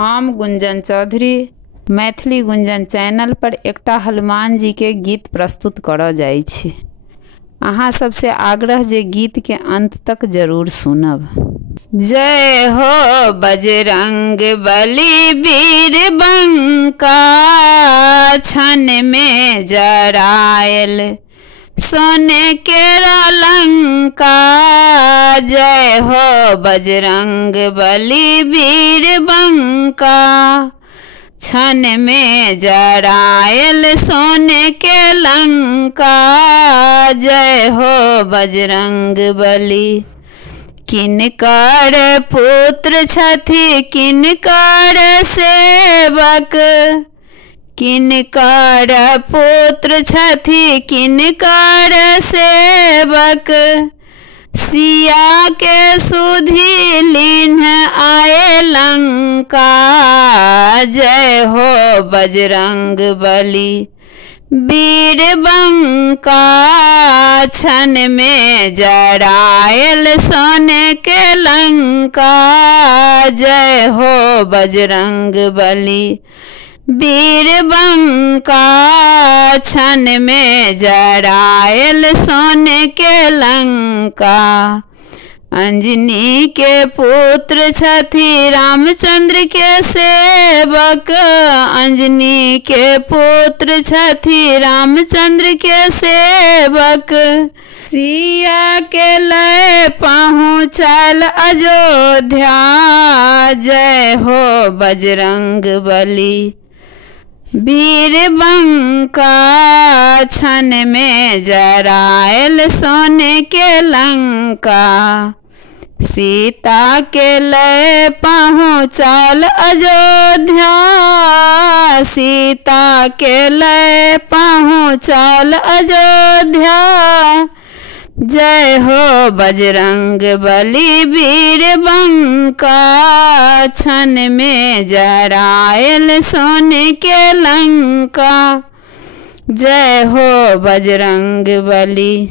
हम गुंजन चौधरी मैथिली गुंजन चैनल पर एकटा हनुमान जी के गीत प्रस्तुत करऽ जाइ छी। अहाँ सबसे आग्रह जे गीत के अंत तक जरूर सुनब। जय हो बजरंग बली वीर बंका, छन में जरायल सोने के लंका। जय हो बजरंग बली वीर बंका, छन में जरायल सोने के लंका। जय हो बजरंग बली। किनकर पुत्र छथि किनकर सेवक, किनकर पुत्र छथि किनकर सेवक। सिया के सुधि लीन्ह आए लंका। जय हो बजरंग बली वीर बंका, छन में जरायल सोने के लंका। जय हो बजरंग बली वीर बंका, छन में जरायल सोने के लंका। अंजनी के पुत्र छथि रामचंद्र के सेवक, अंजनी के पुत्र छथि रामचंद्र के सेवक। सिया के लय पहुँचल अयोध्या। जय हो बजरंग बली वीर बंका, छन में जरायल सोने के लंका। सीता के लय पहुँचल अयोध्या, सीता के लय पहुँचल अयोध्या। जय हो बजरंग बली वीर बंका, छन में जरायल सोने के लंका। जय हो बजरंग बली।